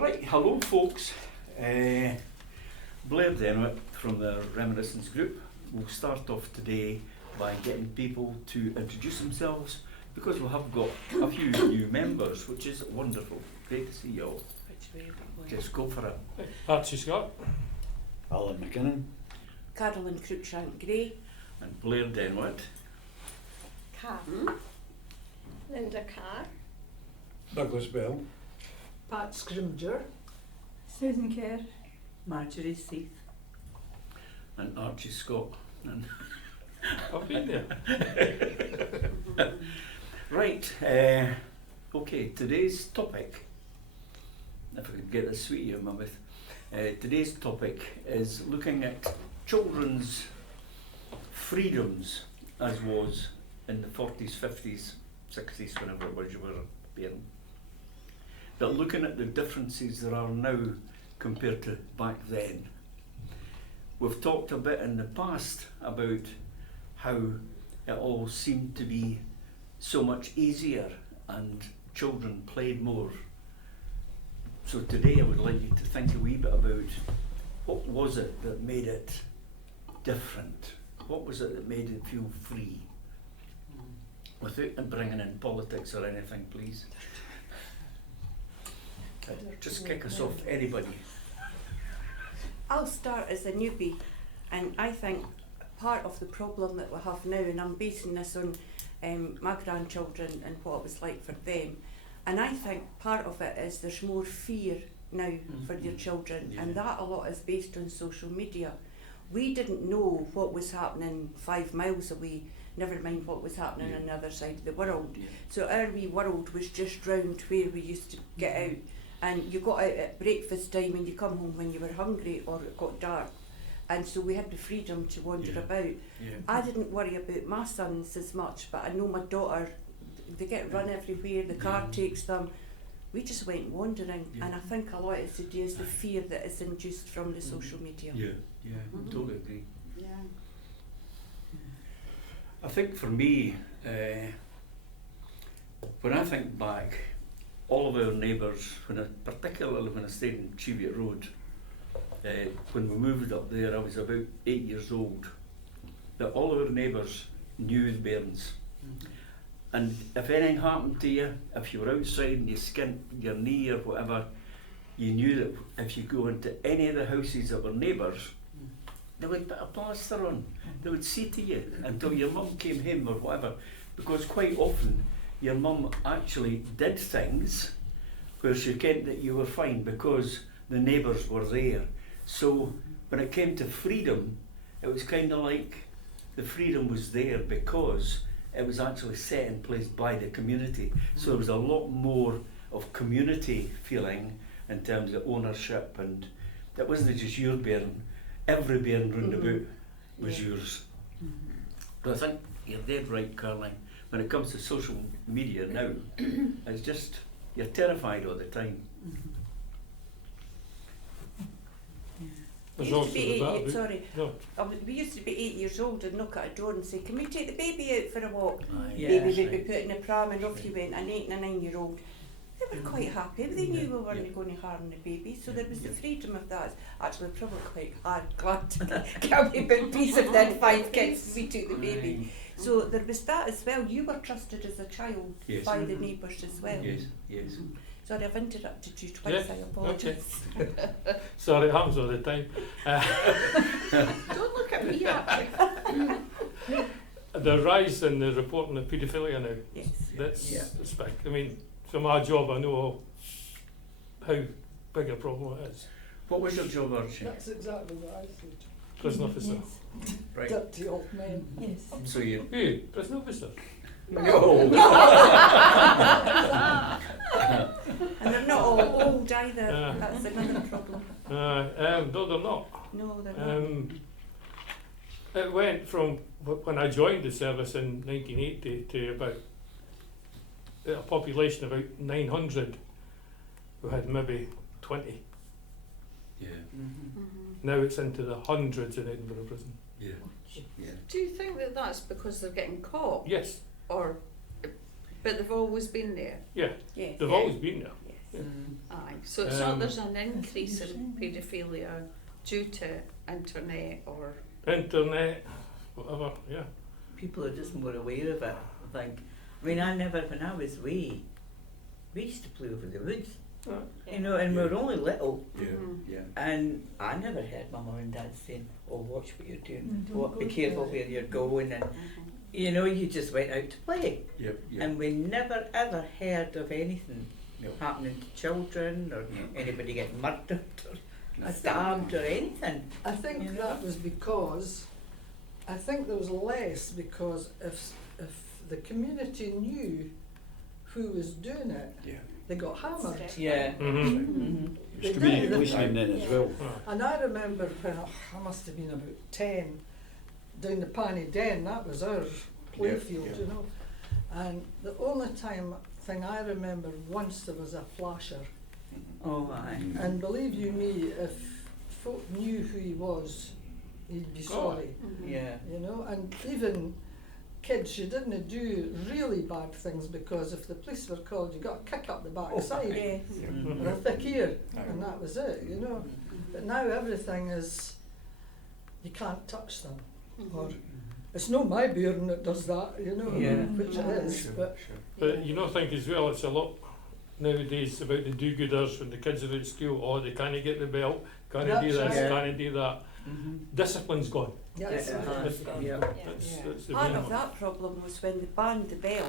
Right, hello folks. Blair Denwitt from the Reminiscence Group. We'll start off today by getting people to introduce themselves because we have got a few new members, which is wonderful. Great to see you all. Just go for it. Archie Scott. Alan McKinnon. Carolyn Cruikshank Gray. And Blair Denwitt. Karen, Linda Carr, Douglas Bell. Pat Scrimger, Susan Kerr. Marjorie Seath. And Archie Scott. And I've been there. right, okay, today's topic, if I could get this sweet in my mouth, today's topic is looking at children's freedoms as was in the 40s, 50s, 60s, whenever it was you were born. But looking at the differences there are now compared to back then. We've talked a bit in the past about how it all seemed to be so much easier and children played more. So today I would like you to think a wee bit about what was it that made it different? What was it that made it feel free? Without bringing in politics or anything, please. Just kick us off, anybody. I'll start as a newbie, and I think part of the problem that we have now, and I'm basing this on my grandchildren and what it was like for them, and I think part of it is there's more fear now for your children, and that a lot is based on social media. We didn't know what was happening 5 miles away, never mind what was happening on the other side of the world. So our wee world was just round where we used to get out, and you got out at breakfast time and you come home when you were hungry or it got dark, and so we had the freedom to wander about. I didn't worry about my sons as much, but I know my daughter, they get run everywhere, the car takes them. We just went wandering, and I think a lot is to do is the fear that is induced from the social media. Totally agree. yeah, I think for me, when I think back, all of our neighbours, particularly when I stayed in Cheviot Road, when we moved up there, I was about 8 years old, that all of our neighbours knew the bairns. And if anything happened to you, if you were outside and you skinned your knee or whatever, you knew that if you go into any of the houses that were neighbours, they would put a plaster on. They would see to you until your mum came home or whatever, because quite often your mum actually did things where she kent that you were fine because the neighbours were there. So when it came to freedom, it was kind of like the freedom was there because it was actually set in place by the community. So there was a lot more of community feeling in terms of ownership, and that wasn't just your bairn, every bairn round about was yours. But I think you're dead right, Caroline. When it comes to social media now, it's just, you're terrified all the time. We There's used to also be the 8 bit sorry. No. We used to be 8 years old and knock at a door and say, "Can we take the baby out for a walk?" Yeah, Baby that's would be right. put in a pram and off you went, an 8 and a 9 year old. They were quite happy, they knew we weren't going to harm the baby, so there was the freedom of that. Actually, probably quite glad to get a wee bit piece of that 5 kids, we took the baby. So there was that as well. You were trusted as a child Yes. by the neighbours as well. Yes. Sorry, I've interrupted you twice, Yeah, I apologise. Sorry, it happens all the time. don't look at me actually. The rise in the reporting of paedophilia now, Yes. that's Yeah. spec. I mean, from my job I know how big a problem it is. What was your job, Archie? That's exactly what I said. Prison officer. Right. Dirty old men. Yes. So you... Hey, prison officer. No! And they're not all old either. Yeah. That's another problem. No, they're not. No, they're not. It went from when I joined the service in 1980 to about a population of about 900. We had maybe 20. Yeah. Now it's into the hundreds in Edinburgh Prison. Yeah. Do you think that that's because they're getting caught, Yes, or but they've always been there? yeah, Yes. they've always been there. Yes. Aye, so it's not there's an increase in paedophilia due to internet or Internet, whatever, yeah. People are just more aware of it, I think. I mean, when I was wee, we used to play over the woods, you know, and we were only little, Yeah, Mhm. yeah. and I never heard my mum and dad saying, oh, watch what you're doing, Don't be go careful there. where you're going, and, you know, you just went out to play. Yep, yep. And we never ever heard of anything No. happening to children, or anybody getting murdered, or No. stabbed, or anything. I think You know? that was because, I think there was less because if the community knew who was doing it, Yeah. they got hammered. Yeah. Mm-hmm. Mm-hmm. They Community did. policemen then as well. And I remember when I must have been about 10, down the Panny Den, that was our playfield, yeah. you know. And the only thing I remember, once there was a flasher. Oh, aye. And believe you me, if folk knew who he was, he'd be sorry. Yeah. You know, and even kids, you didn't do really bad things because if the police were called, you got a kick up the backside Yes. Mm-hmm. or a thick ear, Aye. and that was it, you know. But now everything is, you can't touch them, or it's not my bairn that does that, you know, Yeah. which it is, Sure, but sure. But you know, I think as well, it's a lot nowadays about the do-gooders when the kids are at school. Oh, they can't get the belt, can't do That's this, right. can't do that. Mm-hmm. Discipline's gone. yes, Yeah, uh-huh. That's, Yeah. that's the Part main of one. that problem was when they banned the bell,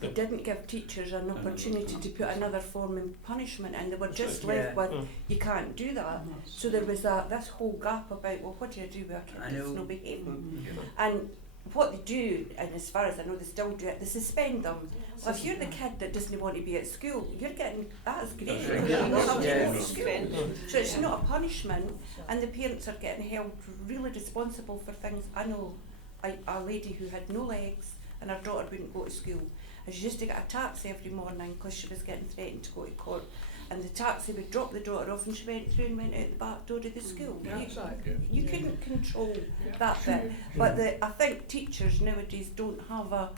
they Yep. didn't give teachers an opportunity to put another form of punishment, and they were just right. left with, Yeah. you can't do that. So there was this whole gap about, well, what do you do with a kid I that's know. not behaving? Yeah. And what they do, and as far as I know they still do it, they suspend them. Well, if you're the kid that doesn't want to be at school, you're getting, that's great, That's because right. you don't have to Yeah. go to school. So it's not a punishment, and the parents are getting held really responsible for things. I know a lady who had no legs and her daughter wouldn't go to school, and she used to get a taxi every morning because she was getting threatened to go to court, and the taxi would drop the daughter off and she went through and went out the back door of the school. that's right. You couldn't control that bit, but I think teachers nowadays don't have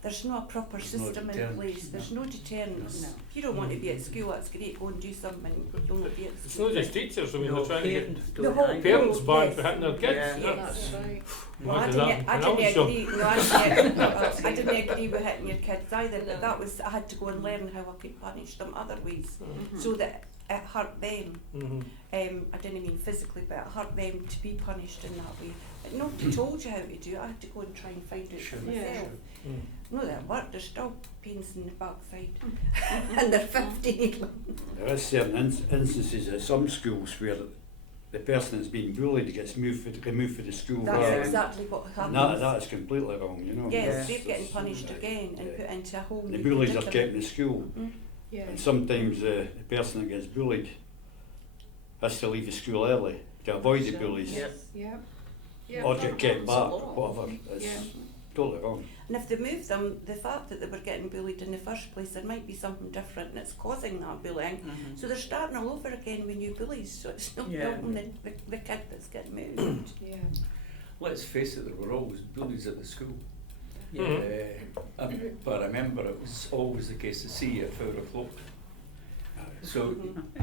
there's no proper There's no system in deterrents, place, there's no deterrents. No. If you don't want to be at school, that's great, go and do something, you'll not be at It's school. not just teachers, I mean, No, they're trying to get parents The don't whole either. parents banned Yes. for hitting their kids. Yeah. Yeah. That's right. Well, I Imagine didn't, that I when didn't was young. agree. No, I didn't agree with hitting your kids either. But that was I had to go and learn how I could punish them other ways, so that it hurt them. Mhm. I didn't mean physically, but it hurt them to be punished in that way. But nobody told you how to do it. I had to go and try and find it Sure, for Yeah. myself. Mm. No, that worked. There's still pains in the backside, and they're 15. There is certain instances at some schools where the person that's been bullied gets removed from the school. That's rather than- exactly what happens. and that is completely wrong, you know. Yes, Yeah. they're getting punished again and Yeah. put into a whole The new bullies are predicament. kept in the school, Yeah. and sometimes the person that gets bullied has to leave the school early to avoid the Sure. bullies, Yeah. Yeah. Yeah. or that get kept happens a back, lot. whatever. It's Yeah. totally wrong. And if they move them, the fact that they were getting bullied in the first place, there might be something different that's causing that bullying. Mhm. So they're starting all over again with new bullies, so it's not Yeah. helping the kid that's getting moved. Yeah. Let's face it, there were always bullies at the school. Yeah. Mhm. But I remember it was always the case to see you at 4 o'clock. So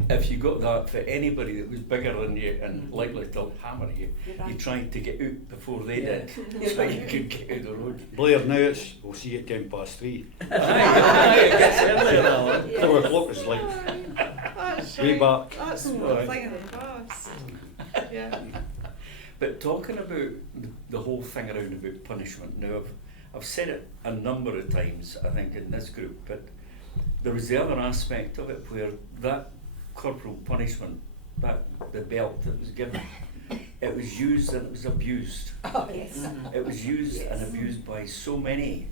if you got that for anybody that was bigger than you and likely to hammer you, You're you right. tried to get out before they Yeah. did, so you could get out the road. Blair now it's we'll see you at 3:10. It gets earlier now. 4 o'clock is like That's way right. back. That's the Right. thing in the past. Yeah. But talking about the whole thing around about punishment, now I've said it a number of times, I think, in this group, but there was the other aspect of it where that corporal punishment, the belt that was given, it was used and it was abused. Yes. It was used and abused by so many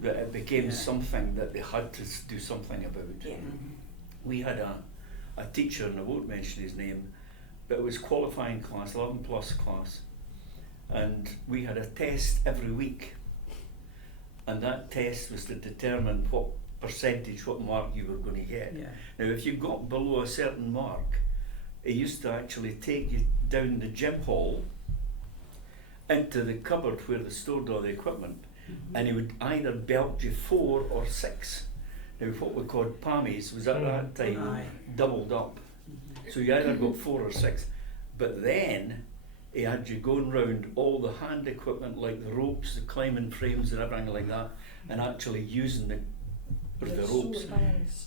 that it became Yeah. something that they had to do something about. Yeah. We had a teacher, and I won't mention his name, but it was qualifying class, 11 plus class, and we had a test every week, and that test was to determine what percentage, what mark you were going to get. Yeah. Now if you got below a certain mark, he used to actually take you down the gym hall into the cupboard where they stored all the equipment, and he would either belt you 4 or 6. Now what we called palmies was at that time Aye. doubled up. So you either got 4 or 6. But then he had you going round all the hand equipment like the ropes, the climbing frames and everything like that, and actually using the ropes.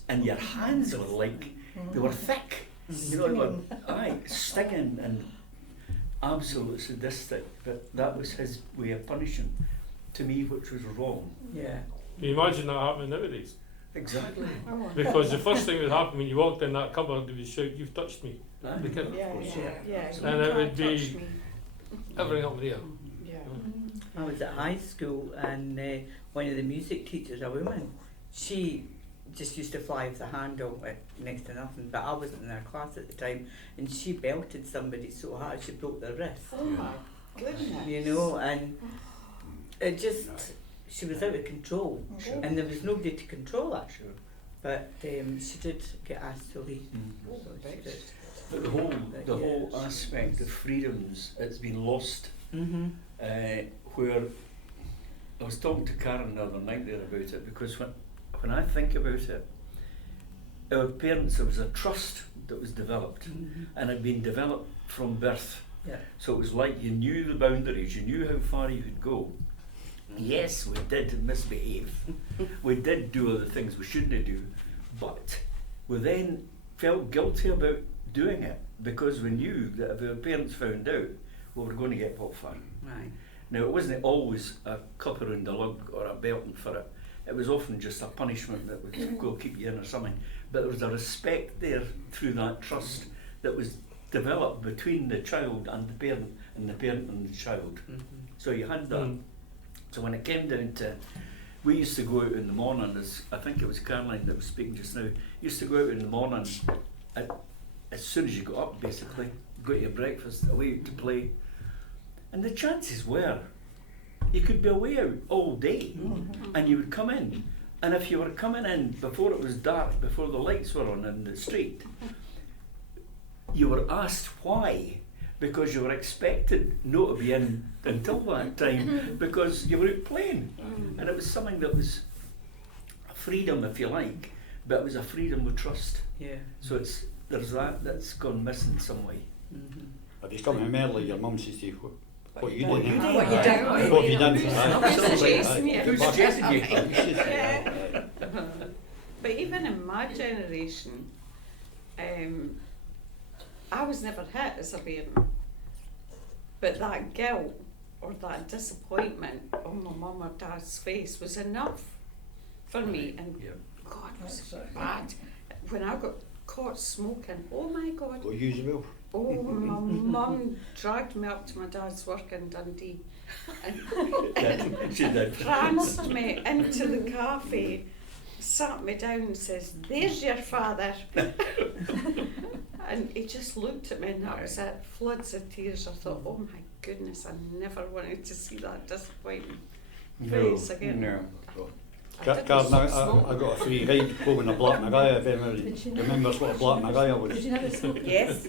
And your hands were like, they were thick. You know, they were, aye, stinging and absolutely sadistic. But that was his way of punishing to me, which was wrong. Yeah. Can you imagine that happening nowadays? Exactly. Oh, Because the first thing that happened when you walked in that cupboard, they would shout, "You've touched me." Aye. They could- yeah, yeah. And you it would can't be- touch me. Everything up there. Yeah. I was at high school and one of the music teachers, a woman, she just used to fly off the handle at next to nothing, but I wasn't in her class at the time, and she belted somebody so hard she broke their wrist. Oh my goodness. You know, and it just, she was out of control, Sure. and there was nobody to control her, Sure. but she did get asked to leave. Mm. So she did. But the whole aspect of freedoms, it's been lost. Mm-hmm. Where I was talking to Karen the other night there about it, because when I think about it, our parents, there was a trust that was developed, and had been developed from birth. Yeah. So it was like you knew the boundaries, you knew how far you could go. Yes, we did misbehave. We did do other things we shouldn't do, but we then felt guilty about doing it because we knew that if our parents found out, we were going to get put for it. Right. Now, it wasn't always a cup around the lug or a belting for it. It was often just a punishment that would go keep you in or something. But there was a respect there through that trust that was developed between the child and the parent and the child. Mm-hmm. So you had that. Mm. So when it came down to, we used to go out in the morning, as I think it was Caroline that was speaking just now, used to go out in the morning as soon as you got up, basically, go to your breakfast, away out to play. And the chances were, you could be away out all day, and you would come in. And if you were coming in before it was dark, before the lights were on in the street, you were asked why, because you were expected not to be in until that time, because you were out playing. And it was something that was a freedom, if you like, but it was a freedom with trust. Yeah. So there's that's gone missing some way. Mm-hmm. If you come home early, your mum says to you, what you What doing? you eh? doing? What What you doing? What have you done? Who's chasing you? Who's chasing you? Yeah. But even in my generation, I was never hit as a parent. But that guilt or that disappointment on my mum or dad's face was enough for me. And Yeah. God, it was bad. When I got caught smoking, oh my God. What you well? Oh, my mum dragged me up to my dad's work in Dundee and She did. pranced me into the cafe, sat me down and says, "There's your father." And he just looked at me and that was it, floods of tears. I thought, oh my goodness, I never wanted to see that disappointing face again. No. I Karen, didn't I smoke. got a free ride home in a Black Maguire, if anybody Did you remembers what a Black Maguire Did was. you never smoke? Yes.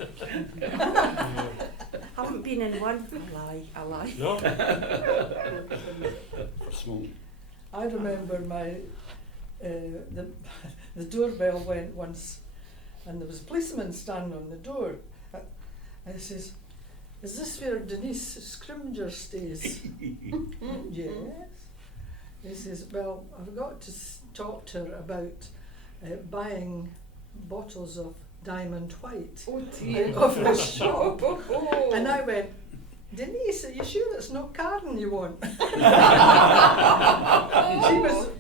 Haven't been in one. I lie. No? For smoking. I remember my the doorbell went once, and there was a policeman standing on the door, and he says, "Is this where Denise Scrimger stays?" Yes. He says, "Well, I've got to talk to her about buying bottles of Diamond White Oh dear. out of her shop." Oh. And I went, "Denise, are you sure it's not Karen you want?"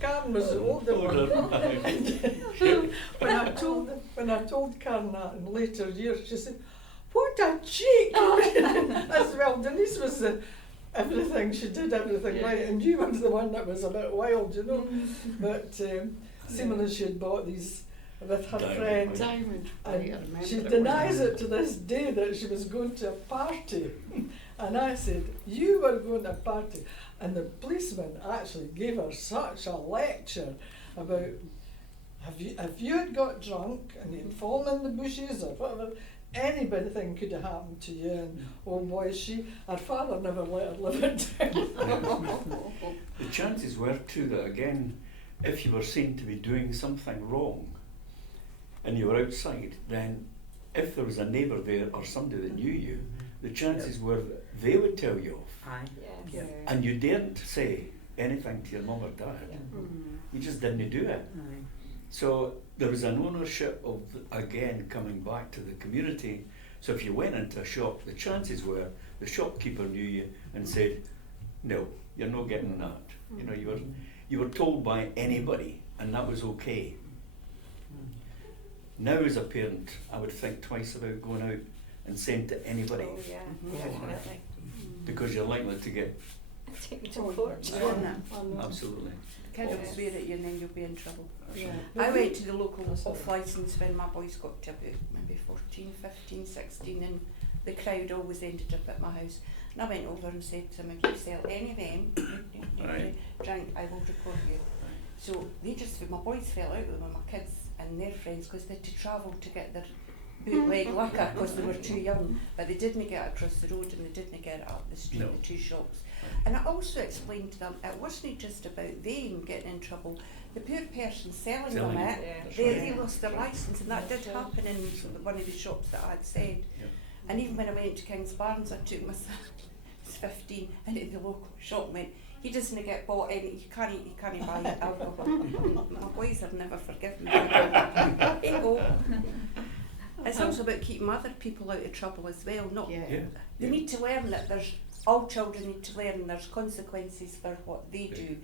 Karen was the older one. When I told Karen that in later years, she said, "What a cheek!" As well, Denise was everything. She did everything right, and you were the one that was a bit wild, you know. But seemingly she had bought these with her friend. Diamond. I And remember she it denies well. it to this day that she was going to a party. And I said, "You were going to a party." And the policeman actually gave her such a lecture about if you had got drunk and you'd fallen in the bushes or whatever, anything could have happened to you. And oh boy, her father never let her live it down. The chances were too that again, if you were seen to be doing something wrong and you were outside, then if there was a neighbour there or somebody that knew you, the chances were that they would tell you off. Aye. Yeah. And you daren't say anything to your mum or dad. You just didn't do it. Aye. So there was an ownership of, again, coming back to the community. So if you went into a shop, the chances were the shopkeeper knew you and said, no, you're not getting that. You know, you were told by anybody, and that was okay. Now as a parent, I would think twice about going out and saying to anybody, Oh, yeah, Mhm. definitely. because you're likely to get, Take Oh, to court. yeah. Yeah. absolutely. Kid will Yeah. swear at you and then you'll be in trouble. Yeah. I went to the local off licence when my boys got to about maybe 14, 15, 16, and the crowd always ended up at my house. And I went over and said to them, if you sell any of them Right. drink, I will report you. So they just, my boys fell out with them, my kids and their friends, because they had to travel to get their bootleg liquor because they were too young. But they didn't get it across the road and they didn't get it up the street, No. the two shops. And I also explained to them, it wasn't just about them getting in trouble. The poor person selling them Selling it, it. Yeah. That's they right. lost their licence, and that did happen in one of the shops that I had said. Yep. And even when I went to King's Barnes, I took my son, he's 15, into the local shop and went, he doesn't get bought any, you can't buy alcohol. My boys have never forgiven me. There you go. It's also about keeping other people out of trouble as well. Not Yeah. Yeah. they need to learn that there's all children need to learn there's consequences for what they do.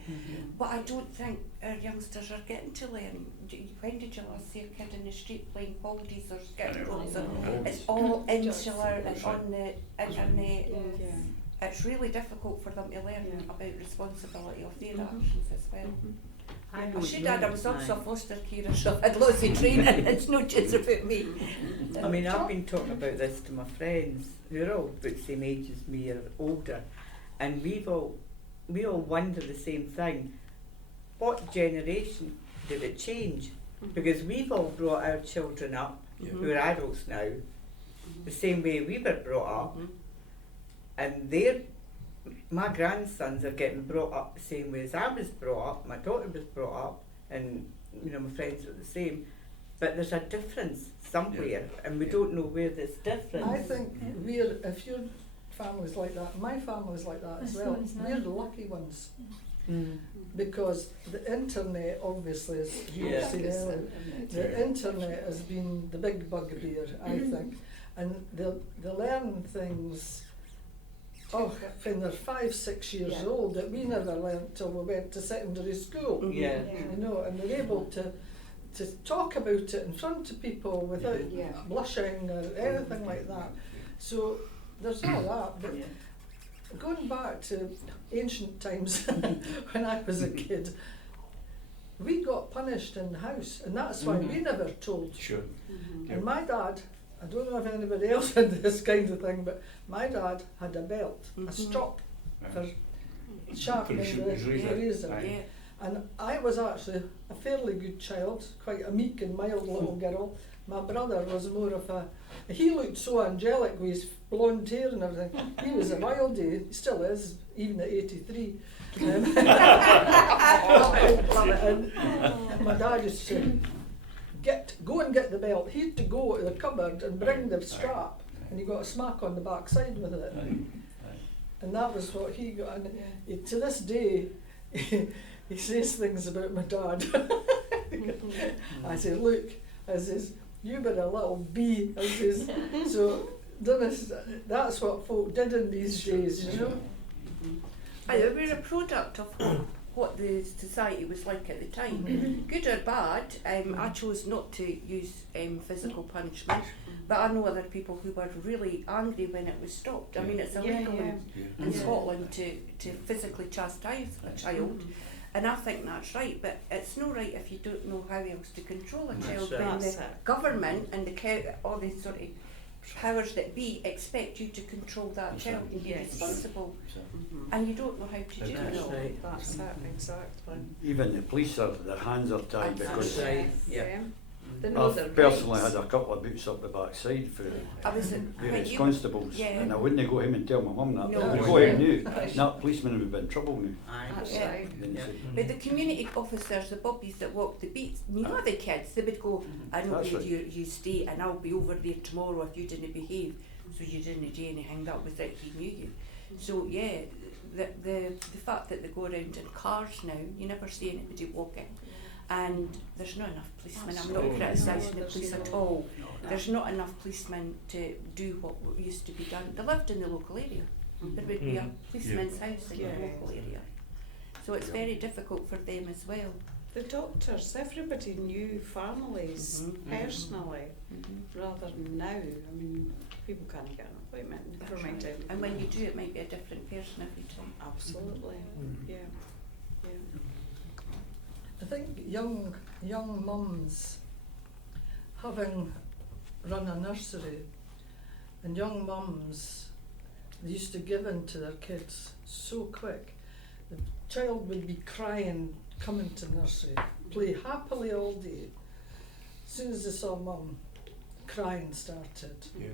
But I don't think our youngsters are getting to learn. When did you last see a kid in the street playing baldies or skip ropes? It's all insular and on the internet. And Yeah. it's really difficult for them to learn Yeah. about responsibility of their actions as well. I I don't should know. add, I was also a Aye. foster carer, so I had lots of training. It's not just about me. I mean, I've been talking about this to my friends who are all about the same age as me or older, and we all wonder the same thing. What generation did it change? Because we've all brought our children up, Yeah. who are adults now, the same way we were brought up, Mhm. and my grandsons are getting brought up the same way as I was brought up, my daughter was brought up, and you know, my friends are the same. But there's a difference somewhere, and we don't know where this difference. I think if your family's like that, my family's like that as This well, one's not. we're the lucky ones. Mm. Because the internet, obviously, as you Yeah. said earlier, the internet has been the big bugbear, I think. And they learn things when they're 5, 6 years Yeah. old that we never learnt till we went to secondary school. Mhm. Yeah. You know, and they're able to talk about it in front of people without Yeah. blushing or anything like that. So there's all that. But Yeah. going back to ancient times when I was a kid, we got punished in the house, and that's why we never told. Sure. And my dad, I don't know if anybody else had this kind of thing, but my dad had a belt, a Mhm. strop for Right. sharpening For the his razor. razor. Aye. Yeah. And I was actually a fairly good child, quite a meek and mild little girl. My brother was more of he looked so angelic with his blonde hair and everything. He was a wildie, he still is, even at 83. Love it. And my dad used to say, go and get the belt. He had to go to the cupboard and bring the strap, and he got a smack on the backside with it. And that was what he got. And to this day, he says things about my dad. I say, look, I says, you were a little bee. I says, so that's what folk did in these days, you know. Aye, we're a product of what the society was like at the time. Good or bad, I chose not to use physical punishment, but I know other people who were really angry when it was stopped. I mean, it's illegal in Scotland to physically chastise a child, and I think that's right, but it's not right if you don't know how else to control a child when That's the it. government and all the sort of powers that be expect you to control that child and be Yes. responsible, and you don't know how to do That's it. right. That's it, exactly. Even the police their hands are tied That's because right. Yeah. They know their I've personally rights. had a couple of boots up the backside for I was various you- constables, yeah. and I wouldn't go home and tell my mum that. No. I would go home now, that policeman would be in trouble now. Aye. That's Yeah. right. Then he Yeah. said, But the community officers, the bobbies that walk the beats, knew the kids. They would go, I know That's you, right. you stay and I'll be over there tomorrow if you didn't behave. So you didn't do anything, that was it, he knew you. So yeah, the fact that they go around in cars now, you never see anybody walking. And there's not enough policemen. I'm not Absolutely. criticising the No, police there's at no- all. no, There's not enough policemen to do what used to be done. They lived in the local area. There would be a policeman's house in Yeah. the local area. So it's very difficult for them as well. The doctors, everybody knew families Mhm. personally, Mhm. rather than now. I mean, people can't get an appointment. Never That's mind right. out. And when you do, it might be a different person every time. Absolutely. Mm. Yeah. Yeah. I think young mums, having run a nursery, and young mums, they used to give in to their kids so quick. The child would be crying, coming to nursery, play happily all day. As soon as they saw mum, crying started. Yeah.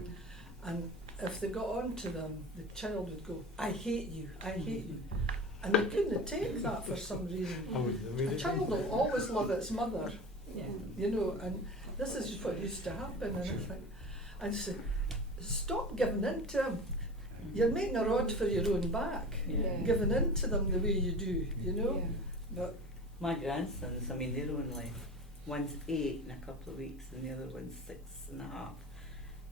And if they got on to them, the child would go, I hate you, I hate you. And they couldn't take that for some reason. A child will always love its mother, you know, and this is what used to happen. And I think, I said, stop giving in to them. You're making a rod for your own back, Yeah. giving in to them the way you do, you know. But My grandsons, I mean, they're only, one's 8 in a couple of weeks and the other one's 6.5.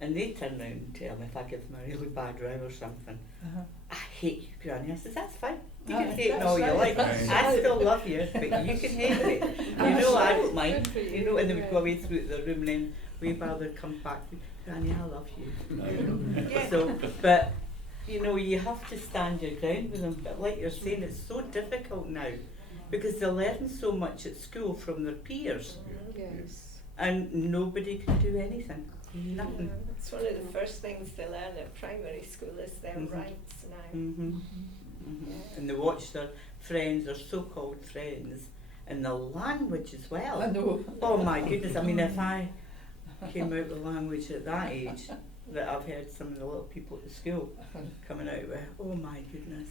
And they turn round and tell me if I give them a really bad row or something, I hate you, Granny. I says, that's fine. You can Aye, hate me that's all you right, like. that's I right. still love you, but you can hate me. You know, I don't mind. Good for You know, and they would go away through the room and then way while they'd come back, Granny, I love you. Yeah. So, but, you know, you have to stand your ground with them. But like you're saying, it's so difficult now because they learn so much at school from their peers Yes. and nobody can do anything. Nothing. It's one of the first things they learn at primary school is their Mhm. rights now. Mhm. And they watch their friends, their so-called friends, and the language as well. I know. Oh my goodness, I mean, if I came out with language at that age, that I've heard some of the little people at the school coming out with, oh my goodness,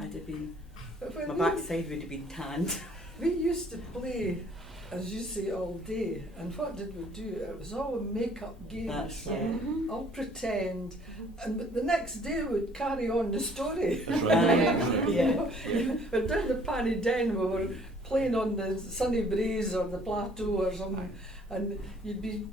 I'd have been, But when my we- backside would have been tanned. We used to play, as you say, all day, and what did we do? It was all make-up games. That's right. Mhm. I'll pretend, and the next day we'd carry on the story. That's right. That's right. Yeah. But down the Panny Den, we were playing on the Sunny Breeze or the Plateau or something, and you'd be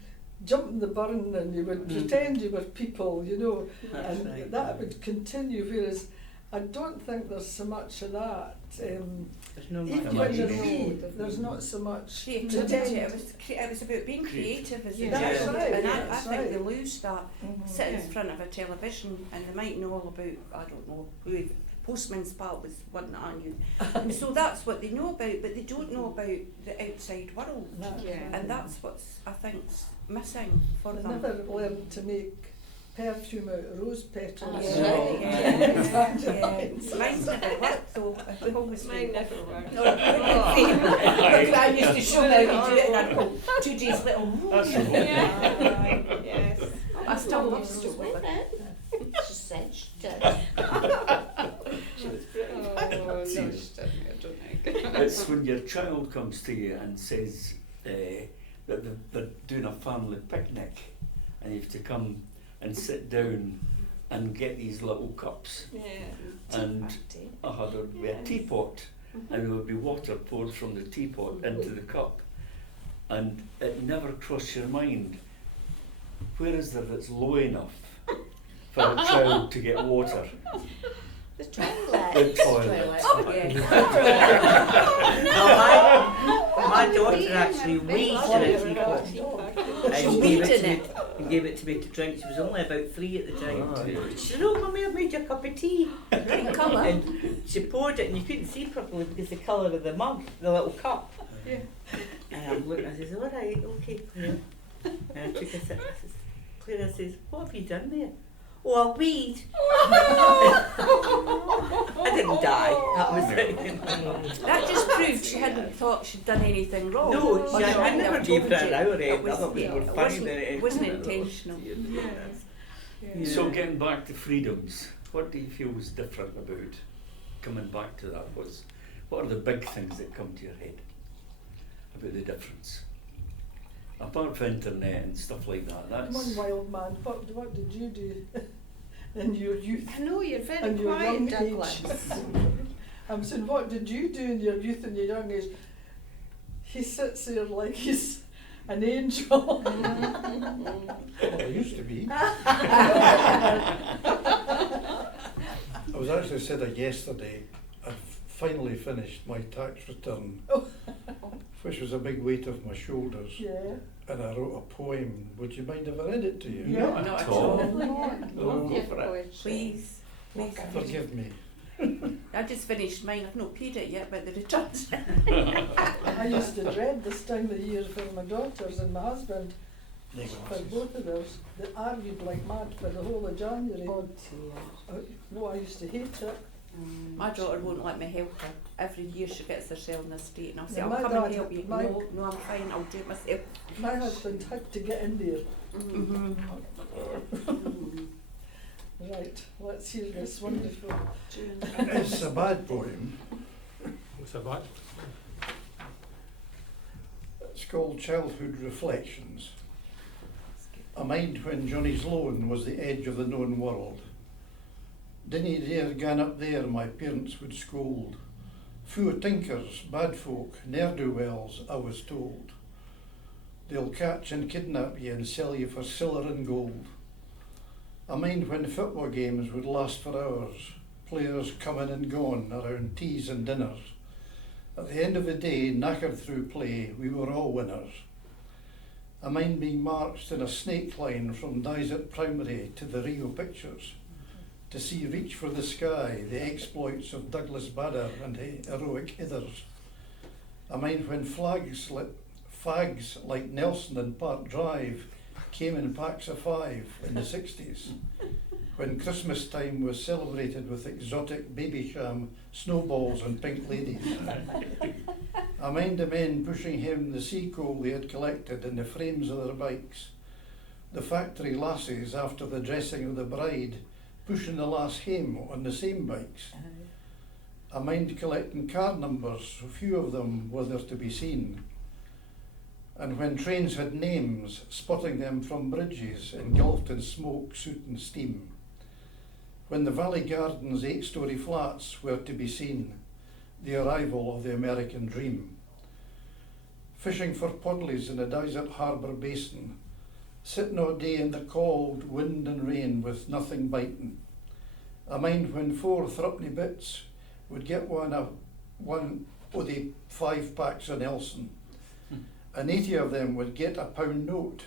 jumping the burn and you would pretend you were people, you know, That's and right. that would continue. Whereas I don't think there's so much of that. There's no Even much when they're imagination. wee, there's not so much Creativity. pretend. It was about being creative as a Yeah. That's child, right, and I that's think they right. lose that. Mhm. Sit in Yeah. front of a television and they might know all about, I don't know, who Postman's Pal was one that I knew. And so that's what they know about, but they don't know about the outside world. That's Yeah. right. And that's what's, I think, missing for I them. never learned to make perfume out of rose petals. That's Yeah. right, yeah. Mine's never worked though. I've always Mine been never worked. No, I used to show me how to do it and I'd go 2 days little. That's right. Yeah. Yes. I still love Used to soap. win but- it. She said she did. She was brilliant. Oh, no, See. she didn't, I don't think. It's when your child comes to you and says that they're doing a family picnic and you have to come and sit down and get these little cups Yeah. and Party. there'd be a teapot and there would be water poured from the teapot into the cup and it never crossed your mind, where is there that's low enough for a child to get water? The toilet. The toilet. Now my daughter actually wheezed in a teapot. She And weed in it. gave it to me to drink. She was only about 3 at the time. Ah, yeah. She said, oh mummy, I've made you a cup of tea. Right colour. And she poured it and you couldn't see properly because the colour of the mug, the little cup. Yeah. And I'm looking, I says, all right, okay, Claire. And I took a sip. I says, Claire, I says, what have you done there? Oh, a weed. I didn't die. That was it. That just proved she hadn't thought she'd done anything wrong. No, But I wouldn't never have gave told her an you. hour. It was, That was yeah, more it funny than wasn't intentional. Yeah. So getting back to freedoms, what do you feel was different about coming back to that? What are the big things that come to your head about the difference? Apart from internet and stuff like that, Come on, that's wild man, what did you do in your youth I know you're very and your quiet, young Douglas. age? I'm saying, what did you do in your youth and your young age? He sits there like he's an angel. Well, I used to be. I was actually said it yesterday. I've finally finished my tax return, which was a big weight off my shoulders. Yeah. And I wrote a poem. Would you mind if I read it to you? Yeah. Not at all. all. Go Yeah, for it. poetry. Please. Please. Forgive me. I just finished mine. I've not paid it yet, but the returns. I used to dread this time of year for my daughters and my husband, for both of us. They argued like mad for the whole of January. No, I used to hate it. My daughter won't let me help her. Every year she gets herself in a state and I'll say, Yeah, I'll my come and dad- help you. my- No, I'm fine, I'll do it myself. My husband had to get in there. Mm-hmm. Right, let's hear this wonderful. It's a bad poem. What's about? It's called Childhood Reflections. A mind when Johnny Sloan was the edge of the known world. Dinny dare gan up there, my parents would scold. Fu tinkers, bad folk, ne'er-do-wells, I was told. They'll catch and kidnap ye and sell ye for silver and gold. A mind when football games would last for hours, players coming and gone around teas and dinners. At the end of the day, knackered through play, we were all winners. A mind being marched in a snake line from Dysart Primary to the Rio Pictures, to see Reach for the Sky, the exploits of Douglas Bader and heroic others. A mind when fags like Nelson and Park Drive came in packs of 5 in the 60s, when Christmas time was celebrated with exotic baby sham, snowballs and pink ladies. I mind the men pushing him the sea coal they had collected in the frames of their bikes, the factory lassies after the dressing of the bride pushing the lass hame on the same bikes. I mind collecting car numbers, so few of them were there to be seen. And when trains had names, spotting them from bridges engulfed in smoke, soot and steam. When the Valley Gardens 8-storey flats were to be seen, the arrival of the American dream. Fishing for podlies in the Dysart Harbour Basin, sitting all day in the cold wind and rain with nothing biting. I mind when 4 threepenny bits would get one of the 5 packs of Nelson, and 80 of them would get a £1 note,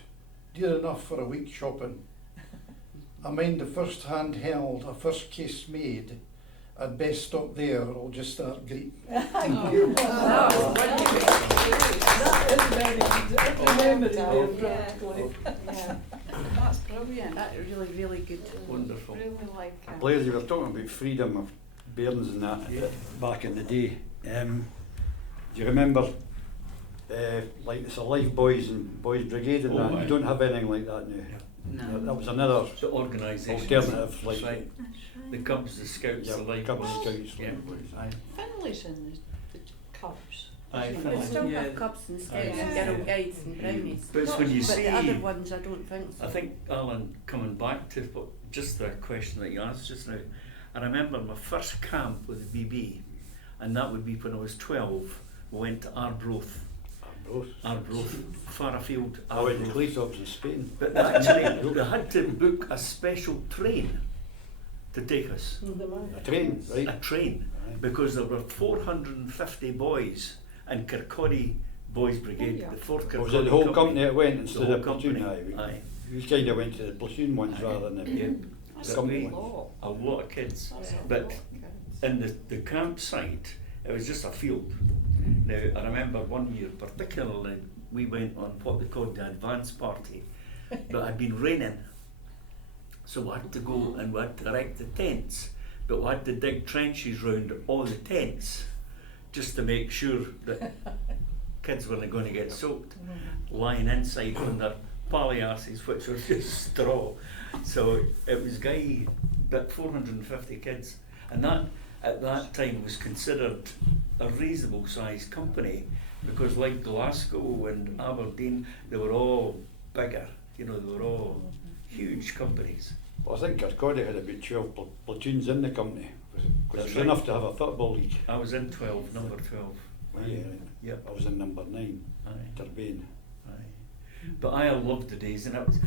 dear enough for a week's shopping. I mind the first hand held, a first case made. I'd best stop there or I'll just start greeting. That is very good. Every memory there, practically. Yeah, that's brilliant. That's really, really good. wonderful. Really like it. Blair, you were talking about freedom of bairns and that back in the day. Do you remember, like it's a Life Boys and Boys Brigade and Oh, that? aye. You don't have anything like that now. No. That was another The organisations. alternative, like That's right. The Cubs, the Scouts, the Life Cub Boys. Scouts. Yeah. Aye. Finley's in the Cubs. Aye, isn't We Finley. he? still Yeah. have Cubs and Scouts Aye. and Girl Guides and Brownies. But it's when you But see, the other ones, I don't think so. I think, Alan, coming back to just the question that you asked just now, I remember my first camp with the BB, and that would be when I was 12. We went to Arbroath, far afield, I went to Arbroath. Cleethorpes in Spain. But actually, they had to book a special train to take us. A train, right? A train, Aye. because there were 450 boys in Kirkcaldy Boys Brigade, Oh, yeah. the 4th Was Kirkcaldy it the whole company that went The instead whole of platoon? company. Aye. Aye. We kind of went to the platoon ones Aye. rather than the Yeah. That's company a Company. ones. lot. A lot of kids. That's a But lot of kids. in the campsite, it was just a field. Now, I remember one year particularly, we went on what they called the advance party, but it had been raining. So we had to go and we had to erect the tents, but we had to dig trenches round all the tents just to make sure that kids weren't going to get soaked, lying inside on their palliasses, which were just straw. So it was but 450 kids, and that at that time was considered a reasonable sized company, because like Glasgow and Aberdeen, they were all bigger, you know, they were all huge companies. Well, I think Kirkcaldy had about 12 platoons in the company, because it That's was right. enough to have a football league. I was in 12, number 12. Yeah, Yep. I was in number 9, Aye. Turbane. Aye. But I loved the days, and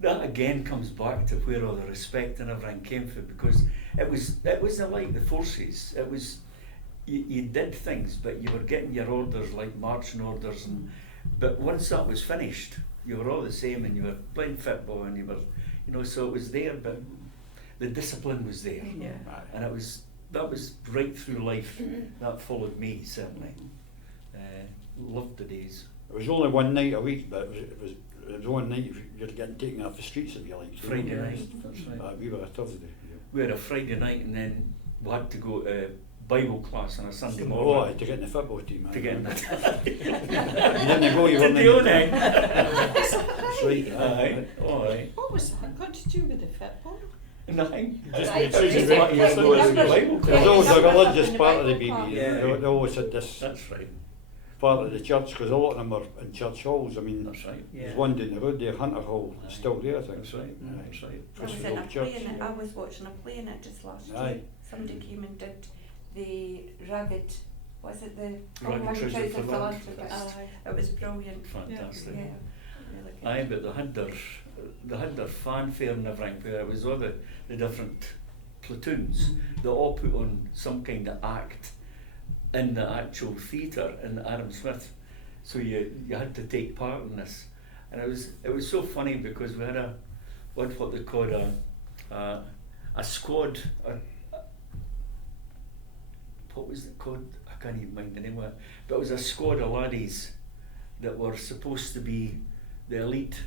that again comes back to where all the respect and everything came from, because it wasn't like the forces. It was you did things, but you were getting your orders like marching orders, but once that was finished, you were all the same, and you were playing football, and you were, you know, so it was there, but the discipline was there, Yeah. and that was right through life. That followed me certainly. Loved the days. It was only one night a week, but it was one night if you're getting taken off the streets if you like. Friday night, that's right. We were a Thursday. Yeah. We had a Friday night, and then we had to go to Bible class on a Sunday Oh, morning. to get in the football team. To get in You didn't go, you Did weren't the own in. egg. That's right. Aye, alright. What was that got to do with the football? Nothing. Just Right, made sure Just you what got you your said son was was in the good. Bible There's class. always a numbers religious in the part of the Bible BB. class. Yeah. They always had this That's right. part of the church, because a lot of them are in church halls. I mean, That's right. Yeah. there's one down the road there, Hunter Hall, Aye. it's still there, I think. That's right. That's right. I was Christopher in a Old Church. play in it. I was watching a play in it just last Aye. year. Somebody came and did the ragged, was it the Ragged Ragged Trouser Trouser Philanthropist. Philanthropist? It was brilliant. Fantastic. Yeah, really good. Aye, but they had their fanfare and everything, where it was all the different platoons that all put on some kind of act in the actual theatre in Adam Smith. So you had to take part in this, and it was so funny, because we had what they called a squad. What was it called? I can't even mind the name of it. But it was a squad of laddies that were supposed to be the elite.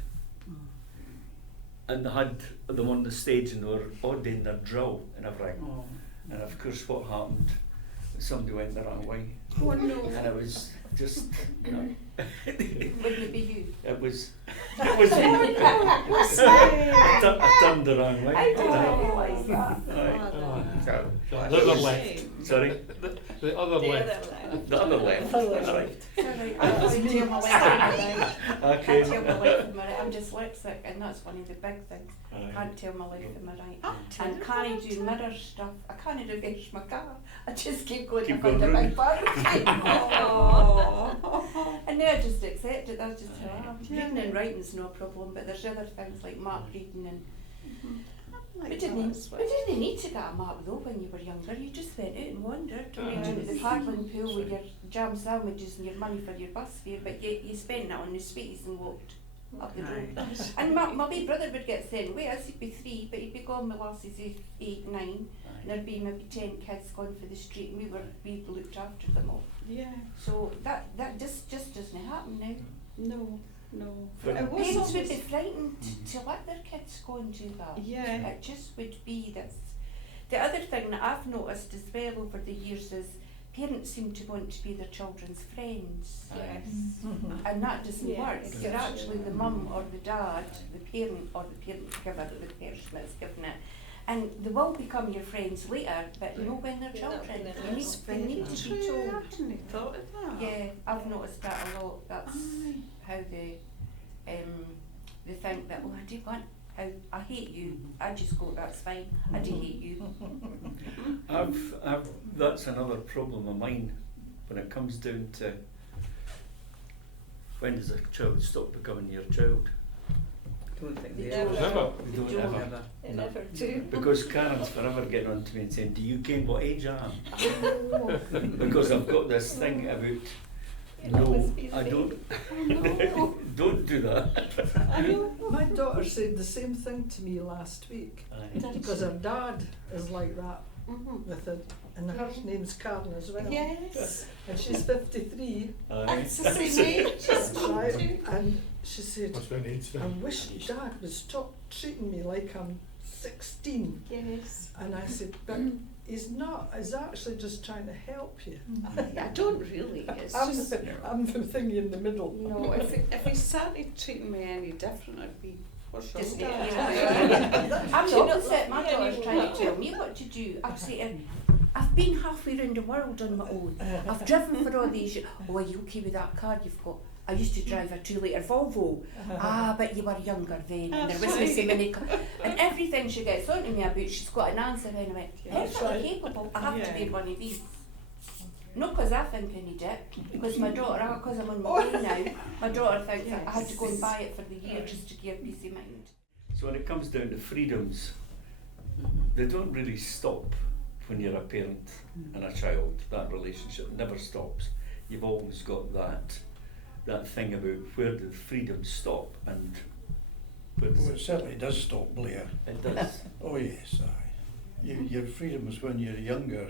And they had them on the stage, and they were all doing their drill and everything. Oh. And of course what happened, somebody went the wrong way. Oh no. And it was just, you know, Wouldn't it be you? it was Oh no, what's that? I turned the wrong way. I didn't realise that. Aye. The other left. Sorry, The other The left. other left. the other left, that's right. Sorry, I can't tell my left from my right. I Okay. can't tell my left from my right. I'm dyslexic, and that's one of the big things. I Aye. can't tell my left from my right. I'm And can't do mirror stuff. I can't reverse my car. I just keep going Keep to find going a round. big bar. Oh. And now I just accept it. That's just who I am. Yeah. Reading and writing's no problem, but there's other things like map reading and Like we didn't need to get a map though when you were younger. You just went out and wandered. You went down to the paddling pool with your jam sandwiches and your money for your bus fare, but you spent that on the sweeties and walked up the road. Aye. And my wee brother would get sent away. I'd be 3, but he'd be gone with lasses 8, 9. And there'd be maybe 10 kids gone for the street, and we looked after them all. Yeah. So that just doesn't happen now. No. No. But- It was Parents would always, be frightened to let their kids go and do that. yeah. It just would be this. The other thing that I've noticed as well over the years is parents seem to want to be their children's friends. Yes. And that doesn't Yes. work. You're actually the mum or the dad, the parent or the parent giver, the person that's given it. And they will become your friends later, but know when they're children. They need to be True, I told. hadn't thought of that. Yeah, I've noticed that a lot. That's Aye. how they think that, oh, I do want, I hate you. I just go, that's fine. I do hate you. That's another problem of mine when it comes down to when does a child stop becoming your child? Don't think They they don't. ever. Never. They don't Don't. ever. Never. They never do. Because Karen's forever getting on to me and saying, do you ken what age I am? Oh. Because I've got this thing about, It'll always no, be the I same. don't, don't do that. I know. My daughter said the same thing to me last week, Aye. because her dad is like that Mhm. with it, and her name's Karen as well. Yes. And she's 53, Aye. That's the same age as me right? too. And she said, What's my age I then? wish Dad would stop treating me like I'm 16. Yes. And I said, but he's not, he's actually just trying to help you. I don't really. It's I'm, just, I'm the thingy in the middle. no, if he started treating me any different, I'd be, what's wrong Just with yeah. that? I'm the opposite. My daughter's trying to tell me what to do. I'm saying, I've been halfway around the world on my own. I've driven for all these years. Oh, are you okay with that car you've got? I used to drive a 2-litre Volvo. Ah, but you were younger then, and there wasn't so many cars. And everything she gets on to me about, she's got an answer, and I went, if I'm capable, I have to be one of these. Not because I think I need it, because my daughter, because I'm on my own now, my daughter thinks I had to go and buy it for the year just to give peace of mind. So when it comes down to freedoms, they don't really stop when you're a parent and a child. That relationship never stops. You've always got that thing about where do the freedoms stop and where does Well, it certainly does stop, Blair. it does. Oh yes, aye. Your freedoms when you're younger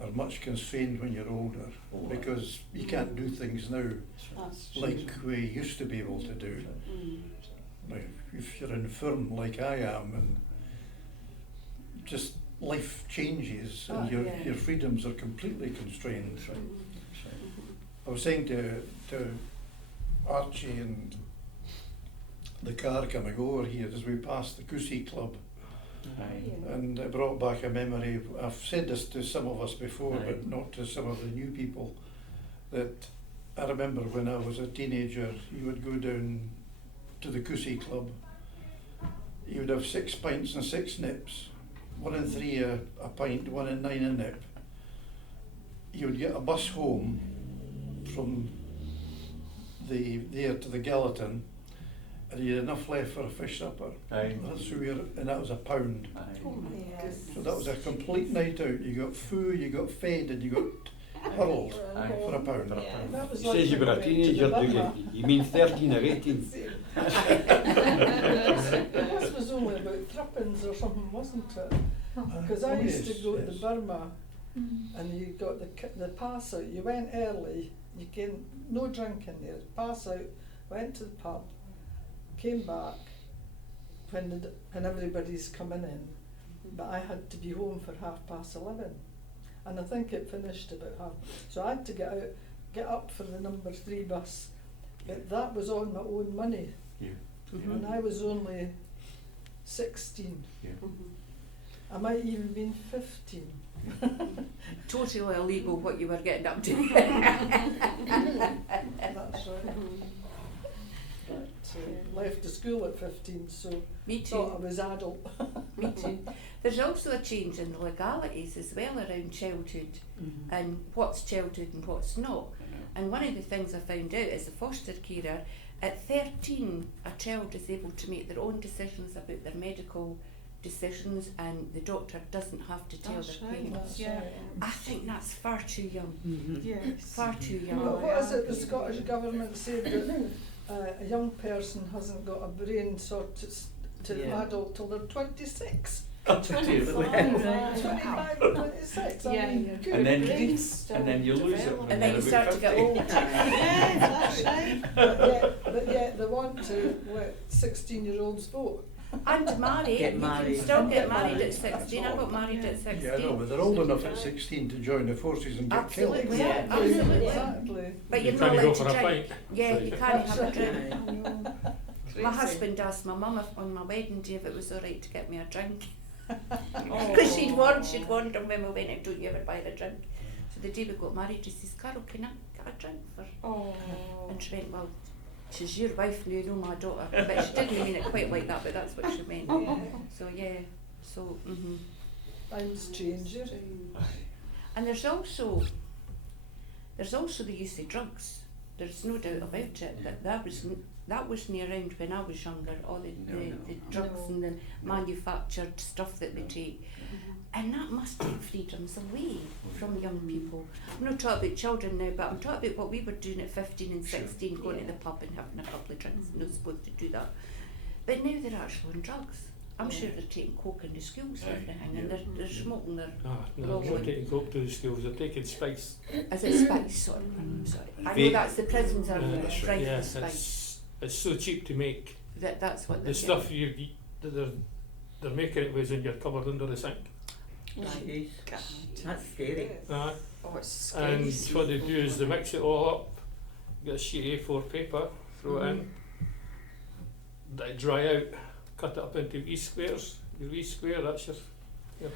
are much constrained when you're older, Oh, aye. because you can't do things now That's true. like we used to be able to do. Mm. Like if you're infirm like I am, and just life changes and your freedoms are completely constrained. That's right. That's right. I was saying to Archie and the car coming over here as we passed the Goosey Club, Aye. and it brought back a memory. I've said this to some of us before, Aye. but not to some of the new people, that I remember when I was a teenager, you would go down to the Goosey Club, you would have 6 pints and 6 nips, 1 and 3 a pint, 1 and 9 a nip. You would get a bus home from there to the Gallatin, and you had enough left for a fish supper. Aye. That's who and that was £1. Aye. Oh my goodness. So that was a complete night out. You got food, you got fed, and you got hurled Aye. for £1. Yeah. That was He like says you were a when we went to teenager, the do you? Burma. You mean 13 or 18? This was only about threepence or something, wasn't it? Because I used to go to Burma, and you got the pass out. You went early, you came, no drinking there, pass out, went to the pub, came back when everybody's coming in, but I had to be home for 11:30, and I think it finished about half. So I had to get up for the number 3 bus, but that was on my own money, Yeah. and I was only 16. Yeah. I might even been 15. Totally illegal what you were getting up to. That's right. But left the school at 15, so Me thought I too. was adult. Me too. There's also a change in the legalities as well around childhood and what's childhood and what's not. And one of the things I found out as a foster carer, at 13 a child is able to make their own decisions about their medical decisions, and the doctor doesn't have to tell That's their right. parents. That's Yeah. right. I think that's far too young. Yes. Far too young. Well, what is it the Scottish Government said that a young person hasn't got a brain sort of to Yeah. adult till they're 26? 25. 25 or 26? I Yeah. mean, good And then- grief. and then you lose it develop. when And then you about start to get 50. old. Yeah, that's right. But yet they want to let 16-year-olds vote. And marry. Get You married. can still get Get married married. at 16. I got married at 16. Yeah, I know, but they're old enough at 16 to join the forces and get Absolutely. killed. Yeah, absolutely. Exactly. But you're You not can't go allowed for to a drink. pint. Yeah, you can't have a That's drink. I know. My Crazy. husband asked my mum on my wedding day if it was alright to get me a drink. Oh. Because she'd warned him when we went out, don't you ever buy her a drink. So the day we got married, he says, Carol, can I get a drink for? Oh. And she went, well, she's your wife now, no my daughter. But she didn't mean it quite like that, but that's what she meant. So yeah, so Times change. Yeah. And there's also the use of drugs. There's no doubt about it that wasn't around when I was younger. All the drugs No. and the manufactured stuff that they take, and that must take freedoms away from young people. I'm not talking about children now, but I'm talking about what we were doing at 15 and 16, going to the pub and having a couple of drinks. Not supposed to do that, but now they're actually on drugs. I'm sure they're taking coke in the schools and everything, and they're smoking their. Ah, no, they're not taking coke to the schools, they're taking spice. Is it spice? Sorry, sorry. I know Vape. that's the prisons are That's right Yes, with spice. it's so cheap to make. That's what The they're stuff that they're they're making it was in your cupboard under the sink. Jeez, God. that's scary. Uh, Oh, it's scary. and what they do is they mix it all up, get a sheet A4 paper, throw it in, let it dry out, cut it up into wee squares. Your wee square, that's your hit.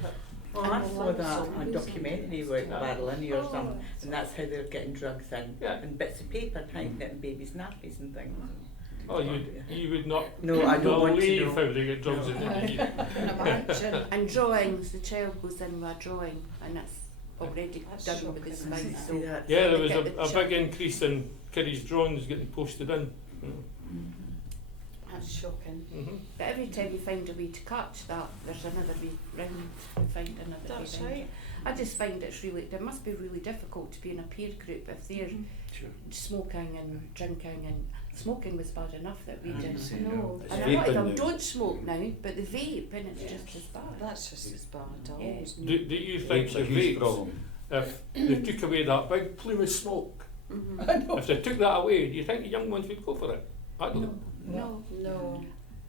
Well, I saw that so on a documentary about Barlini or something, and that's how they're getting drugs in, Yeah. and bits of paper hiding it in babies' nappies and things. Oh, you would not No, I don't want to believe know. how they get drugs in the baby. Can imagine. And drawings, the child goes in with a drawing and it's already That's done with the shocking, spine. isn't So See that? Yeah, there was Get a the big children. increase in kiddies' drawings getting posted in. That's shocking. Mm-hmm. but every time you find a way to catch that, there's another way round to find another That's way round. right. I just find it must be really difficult to be in a peer group if they're Sure. smoking and drinking, and smoking was bad enough that we did. Say No. no. It's And a lot of vaping them now. don't smoke now, but they vape and it's just as bad. That's just as bad. I Yeah. always Do knew. you think It's the a huge vapes, problem. if they took away that big plume of smoke, Mhm. I know. if they took that away, do you think the young ones would go for it? I don't. No. No.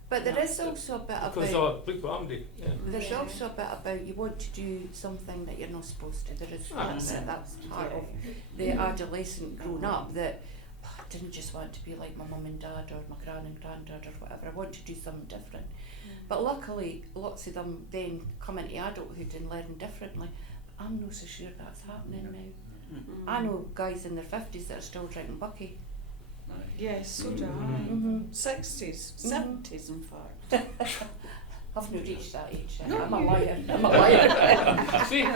But there is also a bit Because about look what I'm doing. Yeah. there's Yeah. also a bit about you want to do something that you're not supposed to. There is That's that's part of the adolescent grown up that I didn't just want to be like my mum and dad or my gran and granddad or whatever. I want to do something different. But luckily, lots of them then come into adulthood and learn differently. But I'm not so sure that's happening now. Mm. I know guys in their 50s that are still drinking bucky. Yes, so do I. Mm-hmm. 60s, 70s in fact. I've not reached that age yet. No, I'm a you- liar. I'm a liar. See,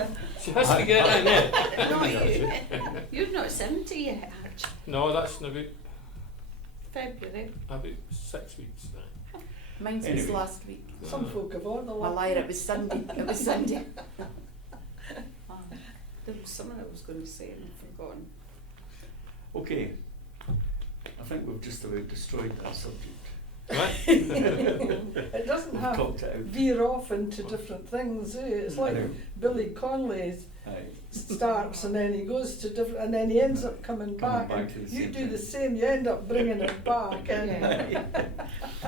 she has to get in there. Not you. You're not 70 yet, Arch. No, that's in February. about 6 weeks now. Mine was Anyway. last week. Some folk have on the A liar, it was Sunday. It was Sunday. There was something I was going to say and I've forgotten. Okay. I think we've just about destroyed that subject. Right? It doesn't We've have talked it out. veer off into different things. It's like I know. Billy Connolly Aye. starts and then he goes to different, and then he ends up coming back. back And to the you same do thing. the same. You end up bringing it back. And Yeah.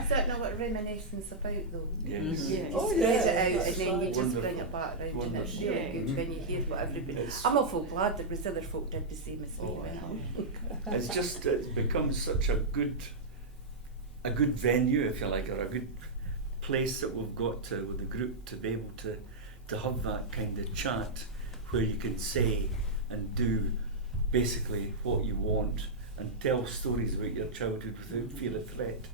Is that not what reminiscence about though? Yes. Yeah. You Oh, spread yeah, it out that's and then you right. just bring Wonderful. it back round, and it's Wonderful. really Yeah. good when you hear what everybody. It's- I'm awful glad there was other folk did the same as me. Oh, you know. It's just it's become such a good venue, if you like, or a good place that we've got to with the group to be able to have that kind of chat where you can say and do basically what you want and tell stories about your childhood without fear of threat.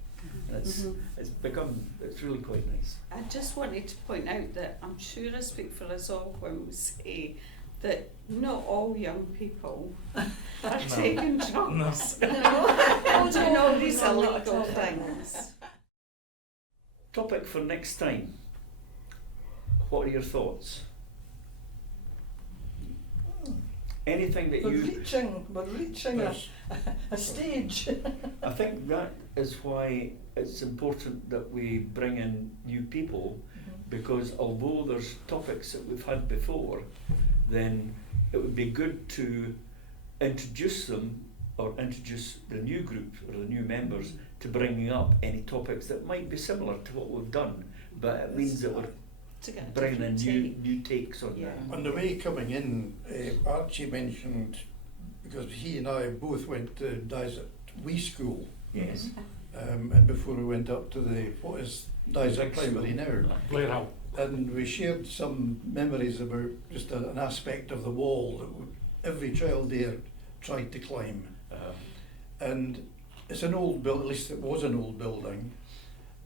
And it's really quite nice. I just wanted to point out that I'm sure I speak for us all when we say that not all young people are taking drugs and doing all these No, not at illegal all. things. Topic for next time. What are your thoughts? Anything that we're you reaching a stage. I think that is why it's important that we bring in new people, because although there's topics that we've had before, then it would be good to introduce them or introduce the new group or the new members to bringing up any topics that might be similar to what we've done, but it means that we're To get a bringing in different new takes on Yeah. that. On the way coming in, Archie mentioned, because he and I both went to Dysart Wee School, Yes. and before we went up to what is Dysart Primary now. Blair Hill. And we shared some memories about just an aspect of the wall that every child there tried to climb. And it's an old building, at least it was an old building,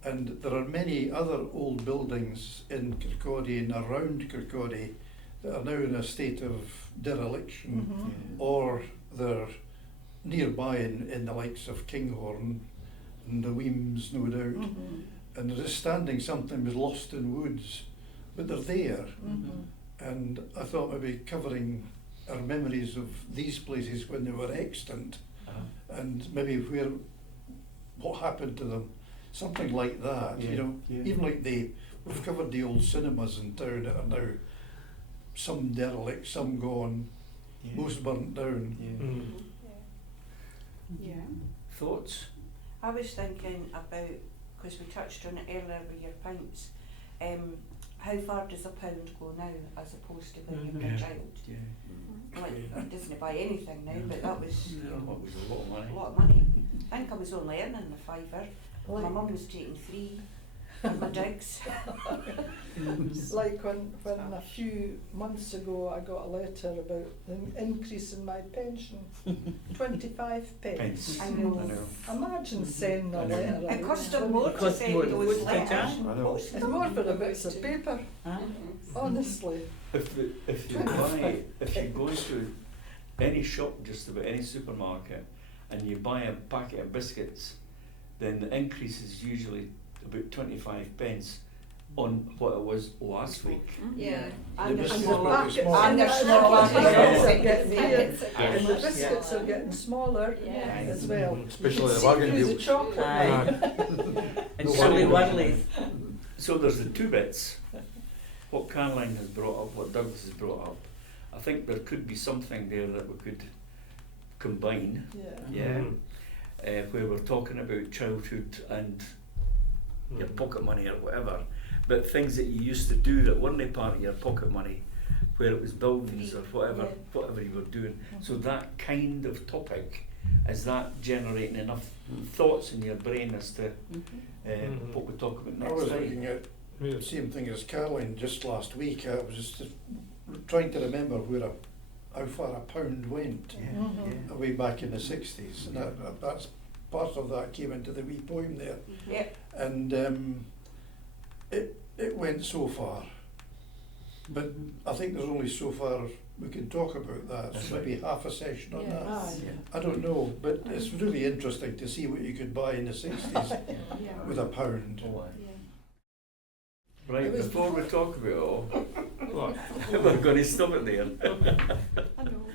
and there are many other old buildings in Kirkcaldy and around Kirkcaldy that are now in a state of dereliction, or they're nearby in the likes of Kinghorn and the Weems, no doubt. And there is standing sometimes lost in woods, but they're there. And I thought maybe covering our memories of these places when they were extant, and maybe what happened to them, something like that. You know, even like we've covered the old cinemas in town that are now some derelict, some gone, most burnt down. Yeah. Thoughts? I was thinking about, because we touched on it earlier with your pints, how far does a pound go now as opposed to when you were Yeah. a child? Yeah. Like, it doesn't buy anything now, but that was Yeah, what was a lot of money. a lot of money. I think I was only earning the fiver. My Like, mum was taking 3 on my digs. like when a few months ago I got a letter about an increase in my pension, 25 pence. Pence. I know. I know. Imagine sending a I know. letter. It out. cost them more It to cost send more than those postage, letters. I know. It's more for the bits of paper, Huh? honestly. If you go into any shop, just about any supermarket, and you buy a packet of biscuits, then the increase is usually about 25 pence on what it was last week. Yeah. And The the biscuits small will be packets. smaller. And the And small the biscuits packets. are getting Yeah. bigger, Yeah. and the biscuits are getting smaller Yeah. as well. Especially You the can see bargain through the deals. chocolate Aye. now. And No Shirley worries. Worley's. So there's the two bits. What Caroline has brought up, what Douglas has brought up. I think there could be something there that we could combine. Yeah. Yeah. Where we're talking about childhood and your pocket money or whatever, but things that you used to do that weren't part of your pocket money, where it was buildings or whatever, Yeah. whatever you were doing. So that kind of topic, is that generating enough thoughts in your brain as to what we talk about I next was time? looking at Yeah. the same thing as Caroline just last week. I was just trying to remember how far a pound went Yeah, Mhm. yeah. way back in the 60s, and that's part of that came into the wee poem there. Yeah. And it went so far, but I think there's only so far we can talk about that. That's So right. maybe half a session on Yes. that. Aye. Yeah. I don't know, but it's really interesting to see what you could buy in the 60s Yeah. with a pound. Oh, aye. Yeah. Right, It was before we talk about it all, What? we're going to stop it there. I know.